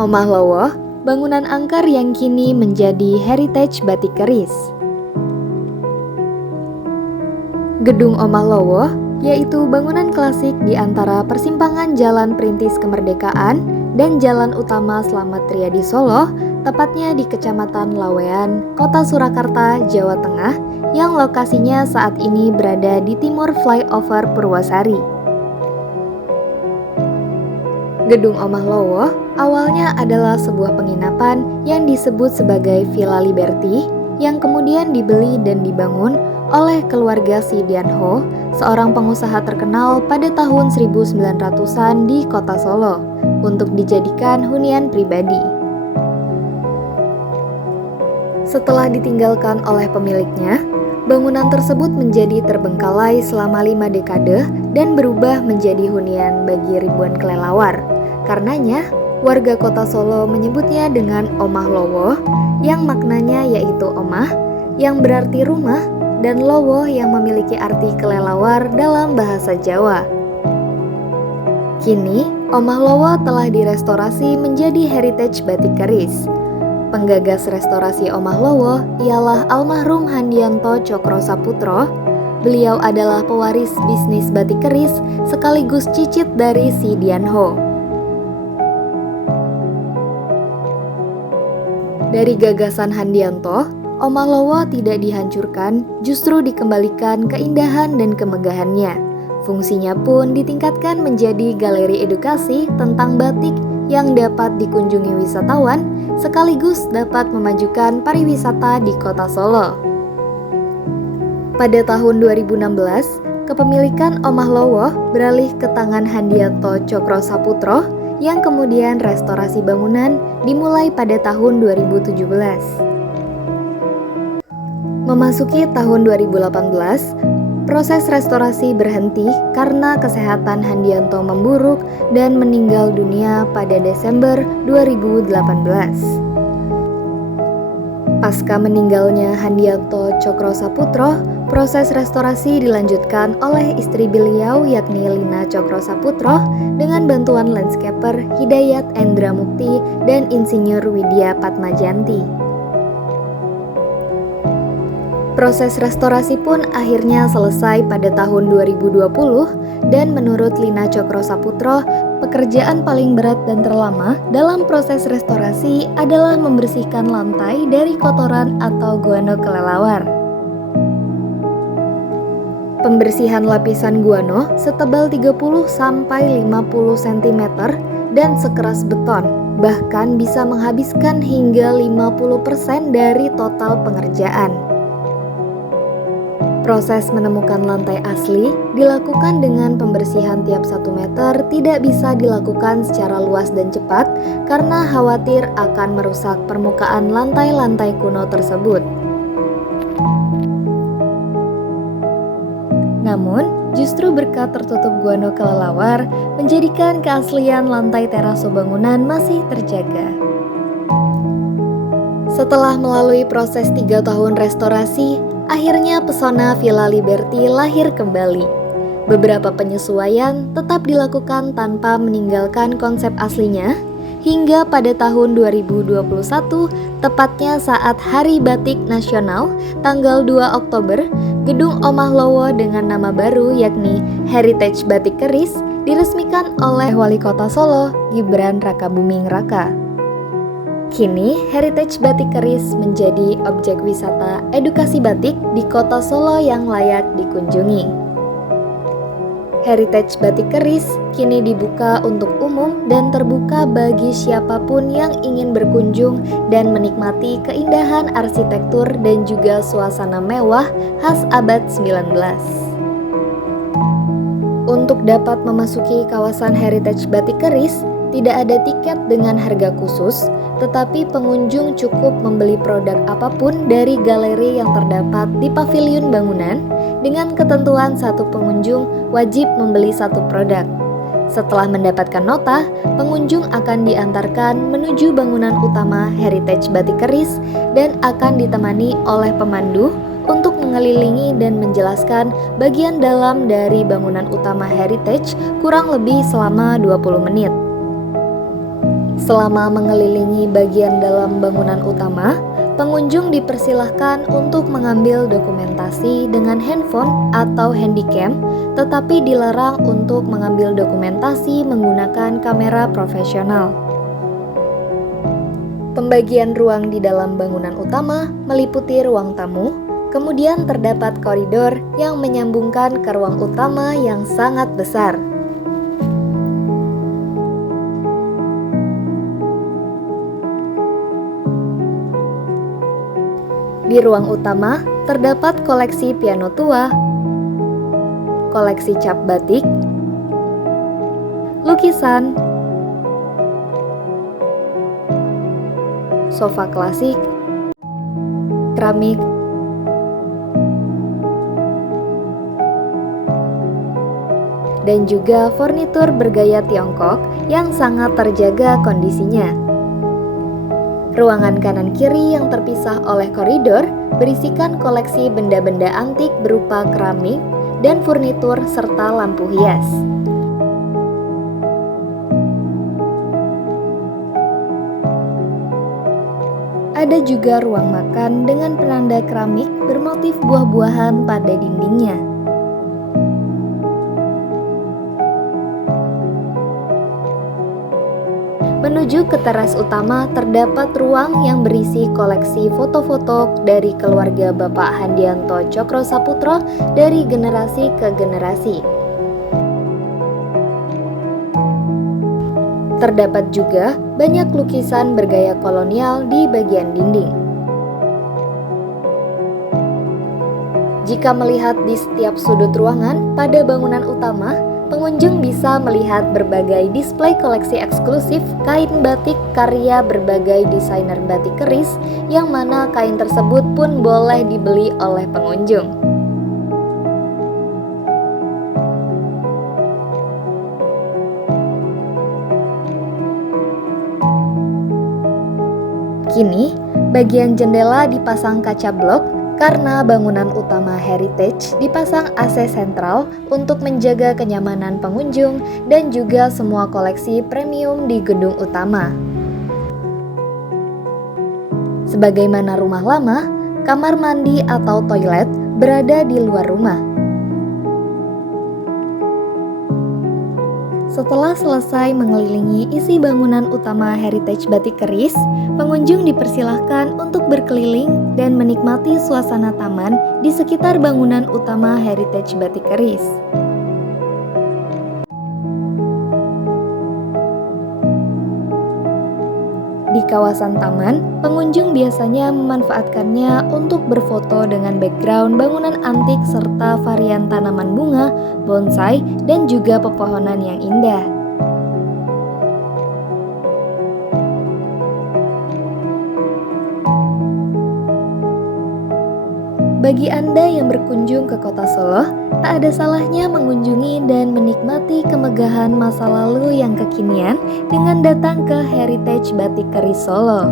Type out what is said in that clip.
Omah Lowo, bangunan angker yang kini menjadi heritage batik keris. Gedung Omah Lowo yaitu bangunan klasik di antara persimpangan Jalan Perintis Kemerdekaan dan Jalan Utama Slamet Riyadi Solo, tepatnya di Kecamatan Lawean, Kota Surakarta, Jawa Tengah, yang lokasinya saat ini berada di timur flyover Purwosari. Gedung Omah Lowo awalnya adalah sebuah penginapan yang disebut sebagai Villa Liberty yang kemudian dibeli dan dibangun oleh keluarga Si Dianho, seorang pengusaha terkenal pada tahun 1900-an di kota Solo, untuk dijadikan hunian pribadi. Setelah ditinggalkan oleh pemiliknya, bangunan tersebut menjadi terbengkalai selama 5 dekade dan berubah menjadi hunian bagi ribuan kelelawar. Karenanya, warga kota Solo menyebutnya dengan Omah Lowo, yang maknanya yaitu omah, yang berarti rumah, dan lowo yang memiliki arti kelelawar dalam bahasa Jawa. Kini, Omah Lowo telah direstorasi menjadi heritage batik keris. Penggagas restorasi Omah Lowo ialah almarhum Handianto Cokrosaputra. Beliau adalah pewaris bisnis batik keris sekaligus cicit dari Si Dianho. Dari gagasan Handianto, Omah Lowo tidak dihancurkan, justru dikembalikan keindahan dan kemegahannya. Fungsinya pun ditingkatkan menjadi galeri edukasi tentang batik yang dapat dikunjungi wisatawan, sekaligus dapat memajukan pariwisata di kota Solo. Pada tahun 2016, kepemilikan Omah Lowo beralih ke tangan Handianto Cokrosaputra yang kemudian restorasi bangunan dimulai pada tahun 2017. Memasuki tahun 2018, proses restorasi berhenti karena kesehatan Handianto memburuk dan meninggal dunia pada Desember 2018. Pasca meninggalnya Handianto Cokrosaputra, proses restorasi dilanjutkan oleh istri beliau yakni Lina Cokrosaputra dengan bantuan landscaper Hidayat Endra Mukti dan Insinyur Widya Patmajanti. Proses restorasi pun akhirnya selesai pada tahun 2020 dan menurut Lina Cokrosaputra, pekerjaan paling berat dan terlama dalam proses restorasi adalah membersihkan lantai dari kotoran atau guano kelelawar. Pembersihan lapisan guano setebal 30-50 cm dan sekeras beton, bahkan bisa menghabiskan hingga 50% dari total pengerjaan. Proses menemukan lantai asli dilakukan dengan pembersihan tiap 1 meter tidak bisa dilakukan secara luas dan cepat karena khawatir akan merusak permukaan lantai-lantai kuno tersebut. Namun, justru berkat tertutup guano kelelawar menjadikan keaslian lantai teraso bangunan masih terjaga. Setelah melalui proses 3 tahun restorasi, akhirnya pesona Villa Liberty lahir kembali. Beberapa penyesuaian tetap dilakukan tanpa meninggalkan konsep aslinya, hingga pada tahun 2021, tepatnya saat Hari Batik Nasional, tanggal 2 Oktober, Gedung Omah Lowo dengan nama baru yakni Heritage Batik Keris diresmikan oleh Wali Kota Solo, Gibran Rakabuming Raka. Kini, heritage batik keris menjadi objek wisata edukasi batik di kota Solo yang layak dikunjungi. Heritage batik keris kini dibuka untuk umum dan terbuka bagi siapapun yang ingin berkunjung dan menikmati keindahan arsitektur dan juga suasana mewah khas abad 19. Untuk dapat memasuki kawasan heritage batik keris, tidak ada tiket dengan harga khusus, tetapi pengunjung cukup membeli produk apapun dari galeri yang terdapat di paviliun bangunan dengan ketentuan satu pengunjung wajib membeli 1 produk. Setelah mendapatkan nota, pengunjung akan diantarkan menuju bangunan utama Heritage Batik Keris dan akan ditemani oleh pemandu untuk mengelilingi dan menjelaskan bagian dalam dari bangunan utama Heritage kurang lebih selama 20 menit. Selama mengelilingi bagian dalam bangunan utama, pengunjung dipersilahkan untuk mengambil dokumentasi dengan handphone atau handycam, tetapi dilarang untuk mengambil dokumentasi menggunakan kamera profesional. Pembagian ruang di dalam bangunan utama meliputi ruang tamu, kemudian terdapat koridor yang menyambungkan ke ruang utama yang sangat besar. Di ruang utama terdapat koleksi piano tua, koleksi cap batik, lukisan, sofa klasik, keramik, dan juga furnitur bergaya Tiongkok yang sangat terjaga kondisinya. Ruangan kanan kiri yang terpisah oleh koridor berisikan koleksi benda-benda antik berupa keramik dan furnitur serta lampu hias. Ada juga ruang makan dengan penanda keramik bermotif buah-buahan pada dindingnya. Menuju ke teras utama terdapat ruang yang berisi koleksi foto-foto dari keluarga Bapak Handianto Cokrosaputra dari generasi ke generasi. Terdapat juga banyak lukisan bergaya kolonial di bagian dinding. Jika melihat di setiap sudut ruangan pada bangunan utama, pengunjung bisa melihat berbagai display koleksi eksklusif kain batik karya berbagai desainer batik keris, yang mana kain tersebut pun boleh dibeli oleh pengunjung. Kini, bagian jendela dipasang kaca blok karena bangunan utama heritage dipasang AC sentral untuk menjaga kenyamanan pengunjung dan juga semua koleksi premium di gedung utama. Sebagaimana rumah lama, kamar mandi atau toilet berada di luar rumah. Setelah selesai mengelilingi isi bangunan utama heritage batik keris, pengunjung dipersilahkan untuk berkeliling dan menikmati suasana taman di sekitar bangunan utama heritage batik keris. Di kawasan taman, pengunjung biasanya memanfaatkannya untuk berfoto dengan background bangunan antik serta varian tanaman bunga, bonsai, dan juga pepohonan yang indah. Bagi Anda yang berkunjung ke kota Solo, tak ada salahnya mengunjungi dan menikmati kemegahan masa lalu yang kekinian dengan datang ke Heritage Batik Keris Solo.